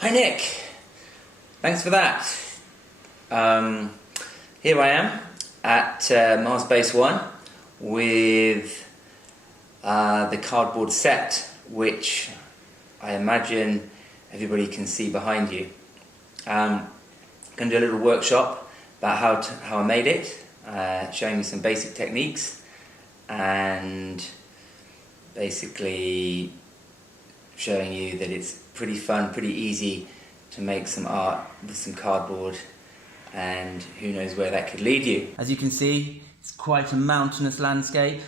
Hi Nick, thanks for that. Here I am at Mars Base 1 with the cardboard set, which I imagine everybody can see behind you. I'm going to do a little workshop about how I made it, showing you some basic techniques and basically showing you that it's pretty fun, pretty easy to make some art with some cardboard, and who knows where that could lead you. As you can see, it's quite a mountainous landscape.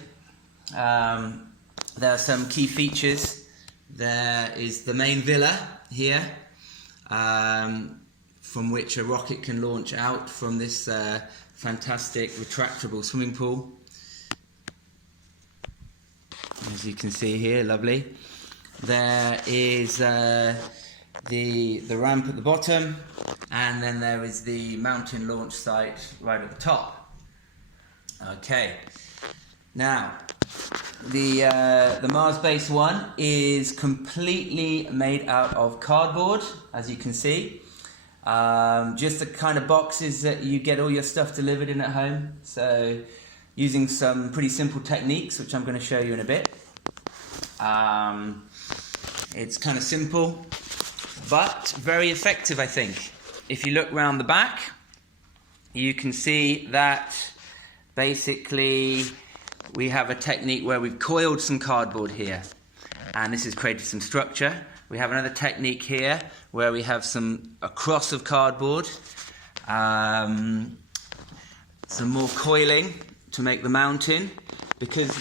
There are some key features. There is the main villa here, from which a rocket can launch out from this fantastic retractable swimming pool. As you can see here, lovely. There is the ramp at the bottom, and then there is the mountain launch site right at the top. Okay, now the Mars Base 1 is completely made out of cardboard, as you can see. Just the kind of boxes that you get all your stuff delivered in at home. So using some pretty simple techniques, which I'm going to show you in a bit. It's kind of simple, but very effective, I think. If you look round the back, you can see that basically we have a technique where we've coiled some cardboard here, and this has created some structure. We have another technique here where we have a cross of cardboard, some more coiling to make the mountain, because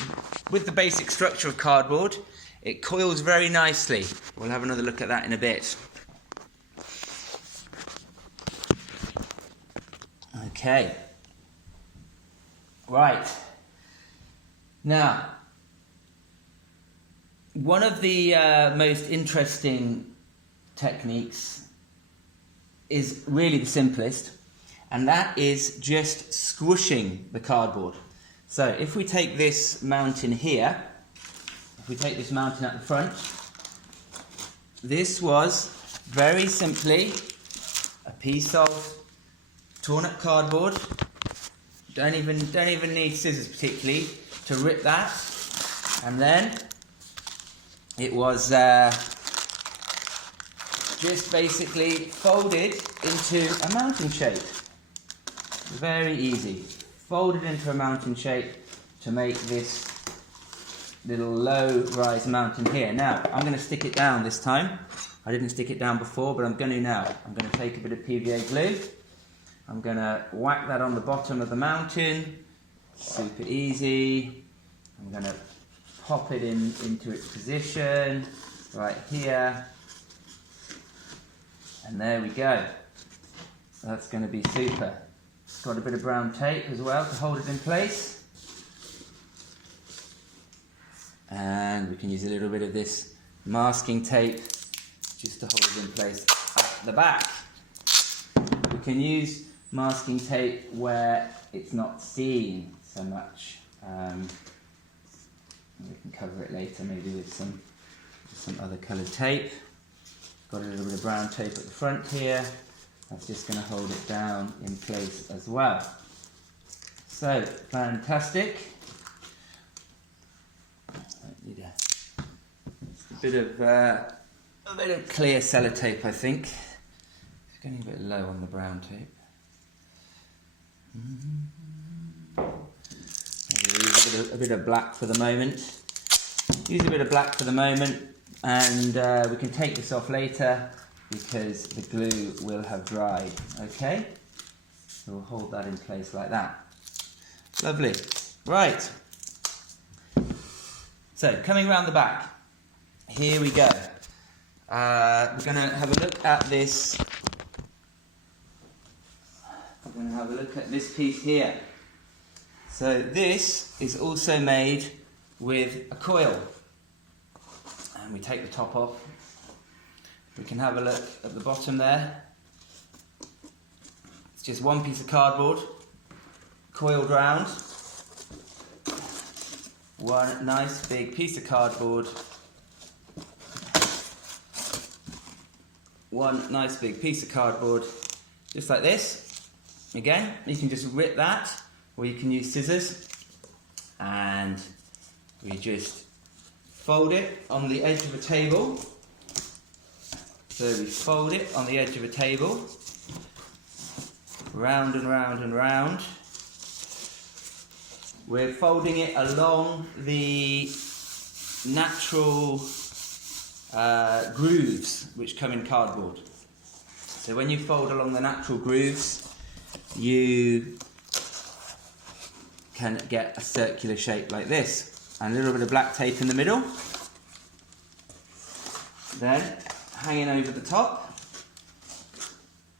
with the basic structure of cardboard, it coils very nicely. We'll have another look at that in a bit. Okay. Right. Now, one of the most interesting techniques is really the simplest, and that is just squishing the cardboard. So if we take this mountain here, if we take this mountain at the front, this was very simply a piece of torn up cardboard. Don't even need scissors particularly to rip that, and then it was just basically folded into a mountain shape. Very easy. Folded into a mountain shape to make this little low-rise mountain here. Now, I'm going to stick it down this time. I didn't stick it down before, but I'm going to now. I'm going to take a bit of PVA glue. I'm going to whack that on the bottom of the mountain. Super easy. I'm going to pop it into its position right here. And there we go. That's going to be super. It's got a bit of brown tape as well to hold it in place. And we can use a little bit of this masking tape just to hold it in place at the back. We can use masking tape where it's not seen so much. We can cover it later maybe with some other coloured tape. Got a little bit of brown tape at the front here. That's just going to hold it down in place as well. So, fantastic. Need a bit of clear sellotape, I think. It's getting a bit low on the brown tape. Maybe use a bit of black for the moment. Use a bit of black for the moment, and we can take this off later because the glue will have dried. Okay, so we'll hold that in place like that. Lovely. Right. So, coming around the back, here we go. We're going to have a look at this. We're going to have a look at this piece here. So, this is also made with a coil. And we take the top off. We can have a look at the bottom there. It's just one piece of cardboard, coiled round. One nice big piece of cardboard one nice big piece of cardboard, just like this. Again, you can just rip that, or you can use scissors, and we just fold it on the edge of a table. So we fold it on the edge of a table, round and round and round. We're folding it along the natural grooves which come in cardboard. So when you fold along the natural grooves, you can get a circular shape like this, and a little bit of black tape in the middle. Then, hanging over the top,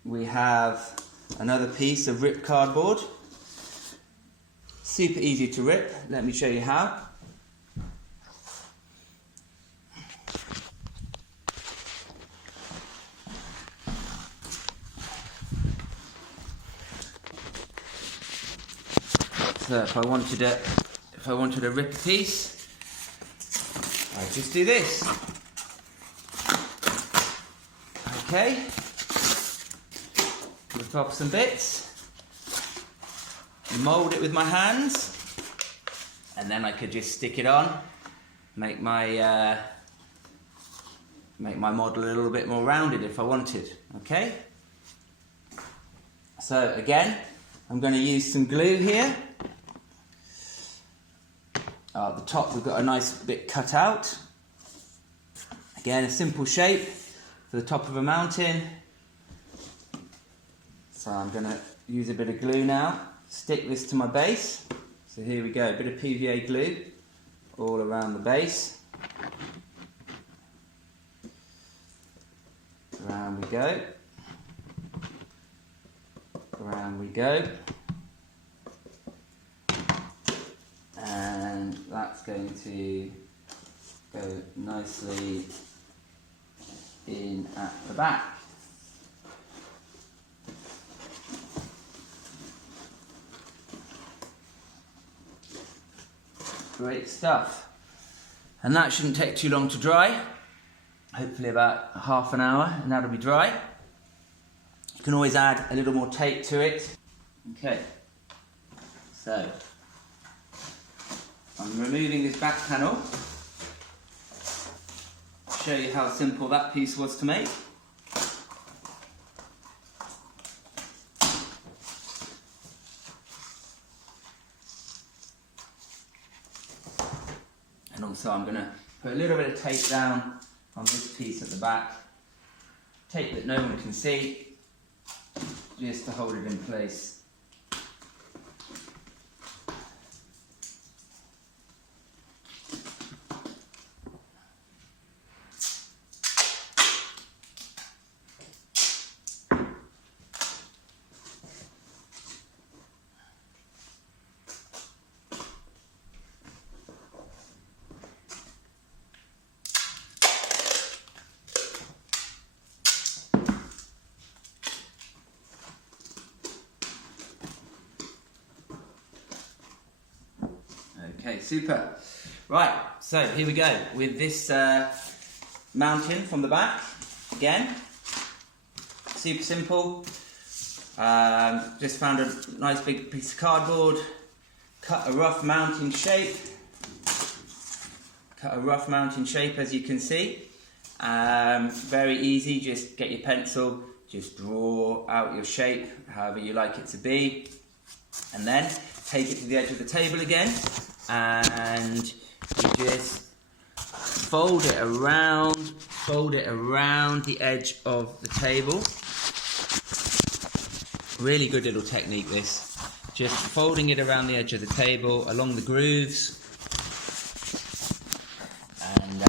we have another piece of ripped cardboard. Super easy to rip. Let me show you how. So if I wanted to rip a piece, I just do this. Okay. Rip off some bits. Mould it with my hands, and then I could just stick it on, make my model a little bit more rounded if I wanted. Okay. So again, I'm going to use some glue here. At the top we've got a nice bit cut out. Again, a simple shape for the top of a mountain. So I'm going to use a bit of glue now. Stick this to my base. So here we go, a bit of PVA glue all around the base. Around we go. Around we go. And that's going to go nicely in at the back. Great stuff. And that shouldn't take too long to dry. Hopefully about half an hour, and that'll be dry. You can always add a little more tape to it. Okay, so I'm removing this back panel. Show you how simple that piece was to make. And also I'm going to put a little bit of tape down on this piece at the back. Tape that no one can see, just to hold it in place. Okay, super. Right, so here we go with this mountain from the back. Again, super simple. Just found a nice big piece of cardboard, cut a rough mountain shape. As you can see. Very easy, just get your pencil, just draw out your shape however you like it to be, and then take it to the edge of the table again, and you just fold it around the edge of the table. Really good little technique this, just folding it around the edge of the table along the grooves, and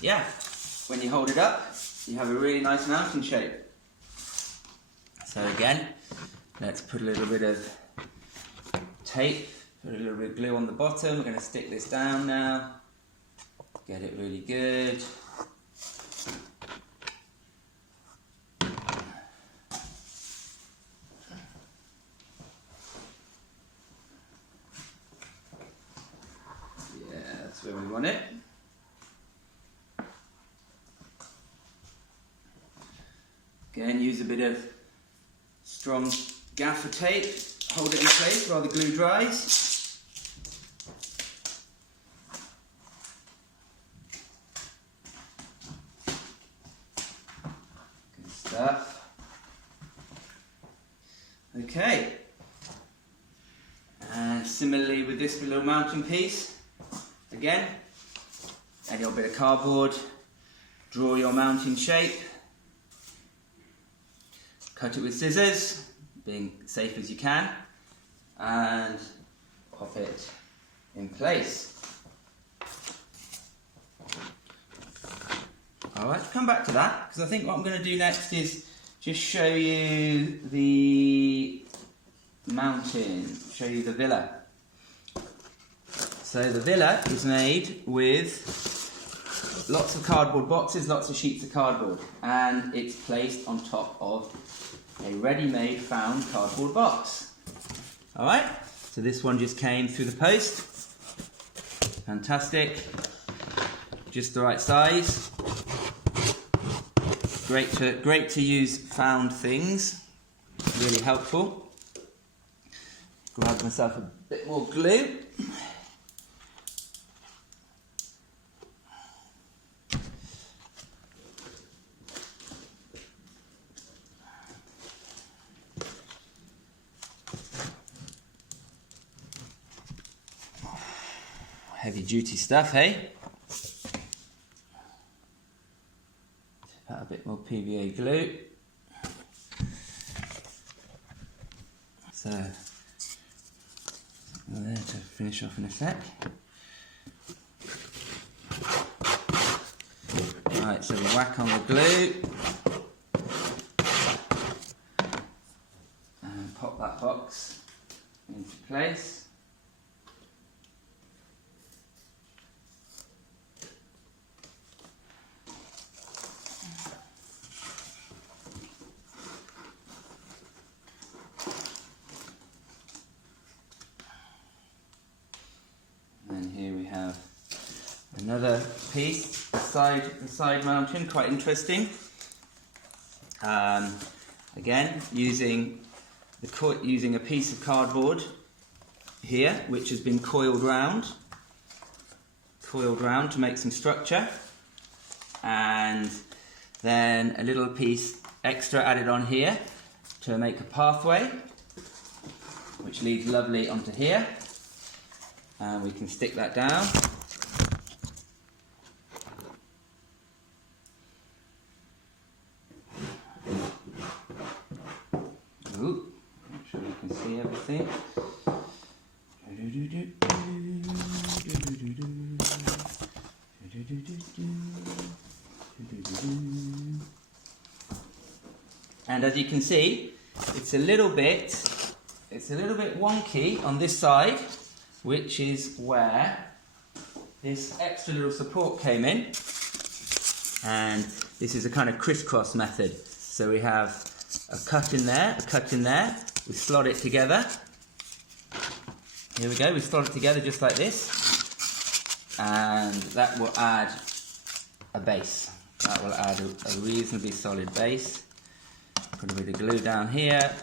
yeah, when you hold it up you have a really nice mountain shape. So again, let's put a little bit of tape, put a little bit of glue on the bottom. We're going to stick this down now, get it really good. Yeah, that's where we want it. Again, use a bit of strong gaffer tape, hold it in place while the glue dries. Good stuff. Okay. And similarly with this little mounting piece, again, add your bit of cardboard, draw your mounting shape, cut it with scissors, being safe as you can, and pop it in place. Alright, come back to that, because I think what I'm going to do next is just show you the mountain, show you the villa. So the villa is made with lots of cardboard boxes, lots of sheets of cardboard, and it's placed on top of a ready-made found cardboard box. Alright, so this one just came through the post. Fantastic. Just the right size. Great to use found things. Really helpful. Grab myself a bit more glue. Heavy duty stuff, hey? Add a bit more PVA glue. So, there to finish off in a sec. Right, so we whack on the glue and pop that box into place. Another piece, the side mounting, quite interesting. Again, using a piece of cardboard here, which has been coiled round to make some structure, and then a little piece extra added on here to make a pathway, which leads lovely onto here, and we can stick that down. Ooh, make sure you can see everything. And as you can see, it's a little bit wonky on this side, which is where this extra little support came in. And this is a kind of crisscross method. So we have a cut in there, we slot it together. Here we go, we slot it together just like this, and that will add a base. That will add a reasonably solid base. Put a bit of glue down here.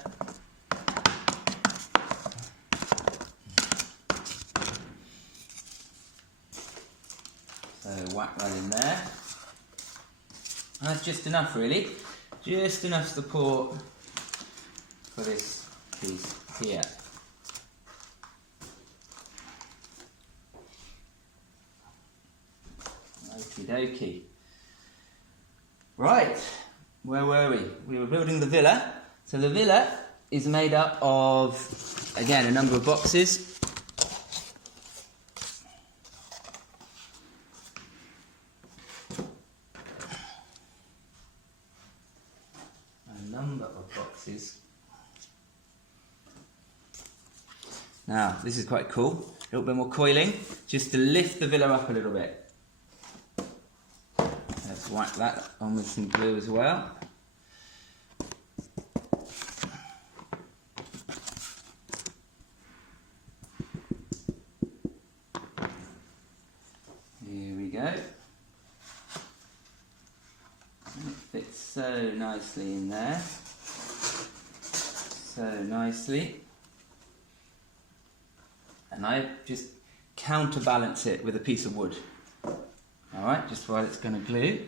So whack that in there. And that's just enough really. Just enough support for this piece here. Okie dokie. Right, where were we? We were building the villa. So the villa is made up of, again, a number of boxes. Now, this is quite cool. A little bit more coiling, just to lift the villa up a little bit. Let's whack that on with some glue as well. Here we go. It fits so nicely in there. So nicely. And I just counterbalance it with a piece of wood. Alright, just while it's going to glue.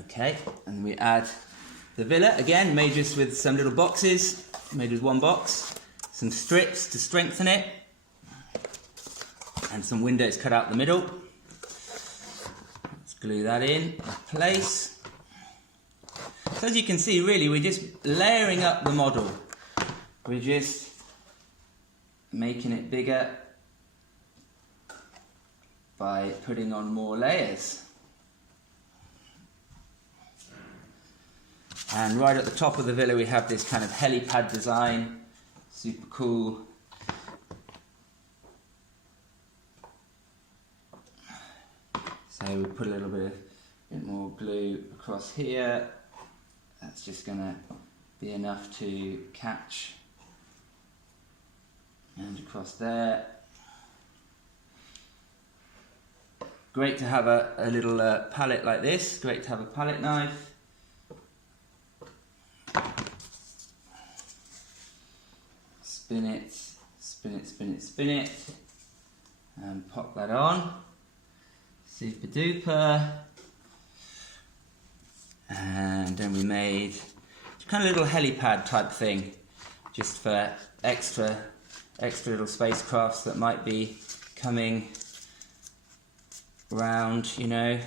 Okay, and we add the villa, again made just with some little boxes, made with one box, some strips to strengthen it, and some windows cut out the middle. Let's glue that in place. So as you can see, really we're just layering up the model. We're just making it bigger by putting on more layers. And right at the top of the villa we have this kind of helipad design, super cool. So we put a little bit more glue across here. That's just going to be enough to catch. And across there. Great to have a little palette like this. Great to have a palette knife. Spin it, spin it, spin it, spin it, and pop that on. Super duper. And then we made kind of a little helipad type thing, just for extra little spacecrafts that might be coming round, you know,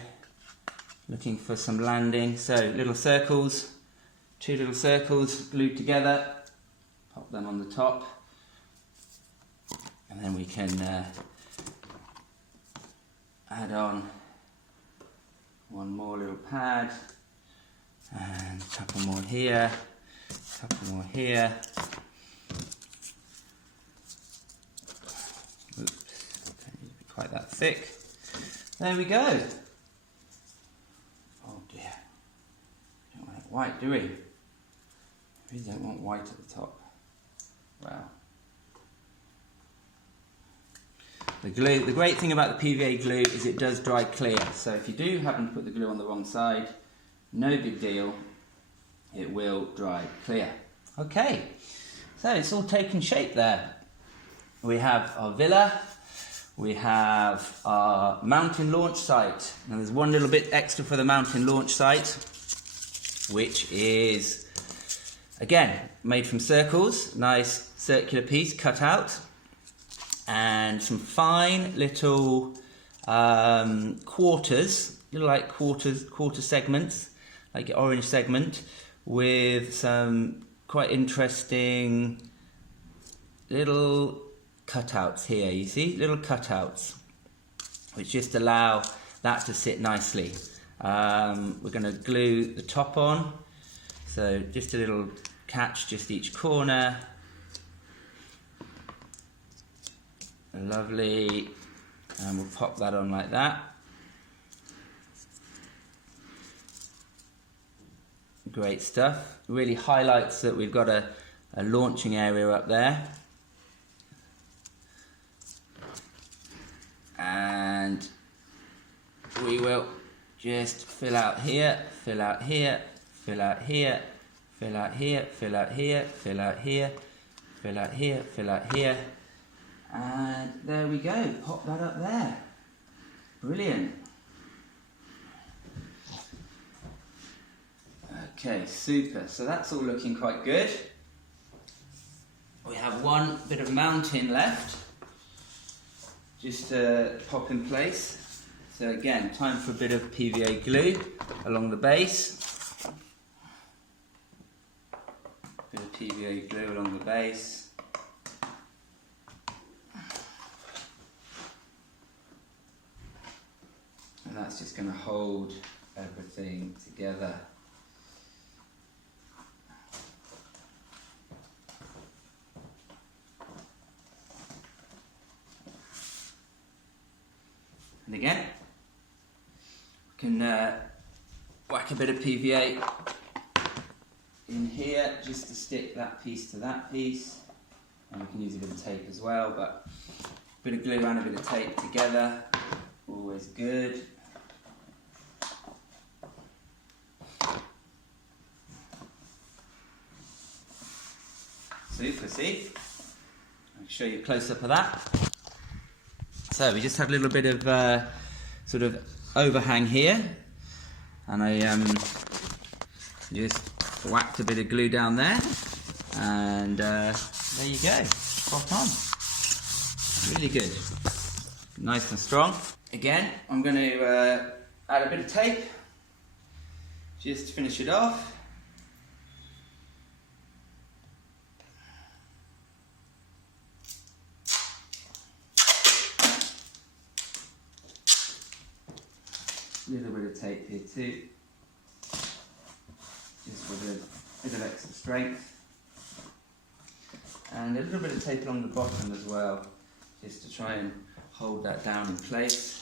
looking for some landing. So little circles, 2 little circles glued together, pop them on the top, and then we can add on one more little pad, and a couple more here, a couple more here. Oops, don't need to be quite that thick. There we go. Oh dear. Don't want it white, do we? We don't want white at the top. Wow. The glue, the great thing about the PVA glue is it does dry clear. So if you do happen to put the glue on the wrong side, no big deal. It will dry clear. Okay. So it's all taken shape there. We have our villa. We have our mountain launch site. Now there's one little bit extra for the mountain launch site, which is, again, made from circles. Nice circular piece cut out. And some fine little quarters, little like quarter segments, like an orange segment, with some quite interesting little cutouts here. You see, little cutouts, which just allow that to sit nicely. We're going to glue the top on, so just a little catch just each corner. Lovely, and we'll pop that on like that. Great stuff. Really highlights that we've got a launching area up there. And we will just fill out here, fill out here, fill out here, fill out here, fill out here, fill out here, fill out here, fill out here. And there we go, pop that up there. Brilliant. Okay, super. So that's all looking quite good. We have one bit of mountain left, just to pop in place. So again, time for a bit of PVA glue along the base. Bit of PVA glue along the base. And that's just going to hold everything together. And again, we can whack a bit of PVA in here just to stick that piece to that piece. And we can use a bit of tape as well, but a bit of glue and a bit of tape together, always good. super, see? I'll show you a close-up of that. So we just had a little bit of sort of overhang here, and I just whacked a bit of glue down there, and there you go, spot on. Really good, nice and strong. Again, I'm going to add a bit of tape just to finish it off. A little bit of tape here too, just for a bit of extra strength, and a little bit of tape along the bottom as well, just to try and hold that down in place.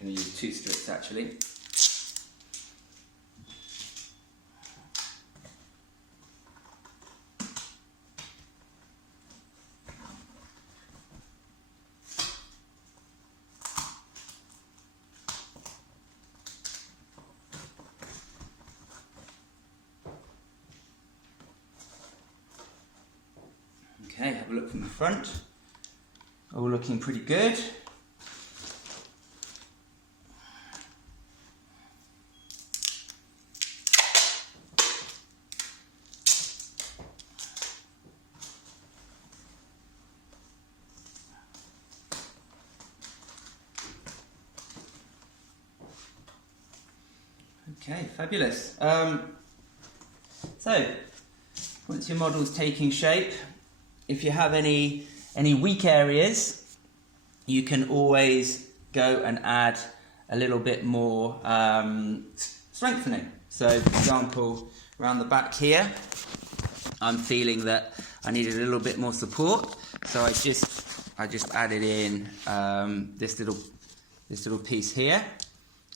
I'm going to use 2 strips actually. Okay, have a look from the front. All looking pretty good. Okay, fabulous. So, once your model's taking shape, if you have any weak areas, you can always go and add a little bit more strengthening. So, for example, around the back here, I'm feeling that I needed a little bit more support, so I just added in this little piece here.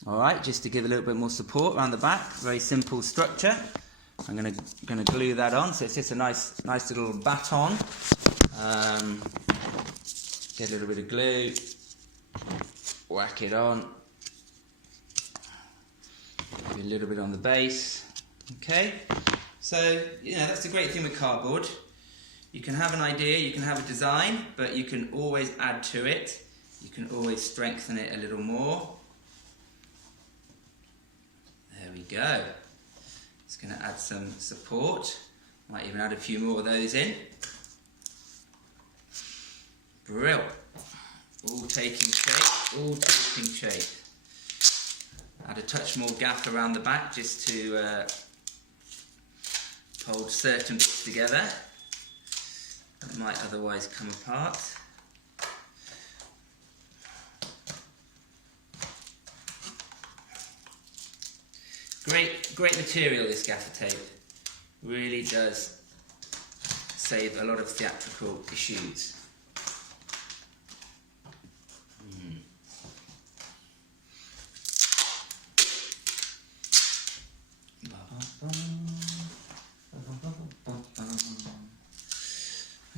All right, just to give a little bit more support around the back. Very simple structure. I'm gonna glue that on, so it's just a nice little baton. Get a little bit of glue, whack it on. Maybe a little bit on the base. Okay, so that's the great thing with cardboard. You can have an idea, you can have a design, but you can always add to it. You can always strengthen it a little more. There we go. It's going to add some support. Might even add a few more of those in. Brill. All taking shape, all taking shape. Add a touch more gaff around the back just to hold certain bits together that might otherwise come apart. Great material, this gaffer tape. Really does save a lot of theatrical issues.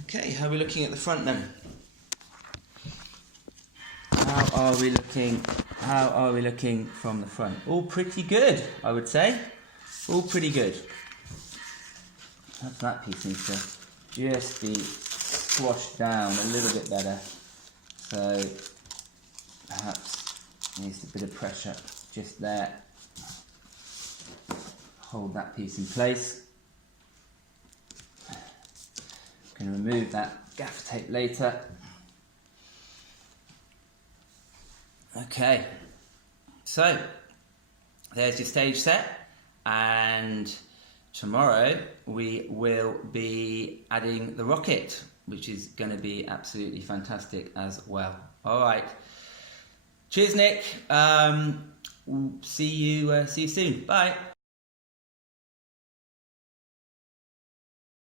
Okay, how are we looking at the front then? How are we looking from the front? All pretty good, I would say. All pretty good. Perhaps that piece needs to just be squashed down a little bit better. So perhaps needs a bit of pressure just there. Hold that piece in place. I'm going to remove that gaffer tape later. Okay, so there's your stage set, and tomorrow we will be adding the rocket, which is going to be absolutely fantastic as well. All right, cheers, Nick. See you soon. Bye.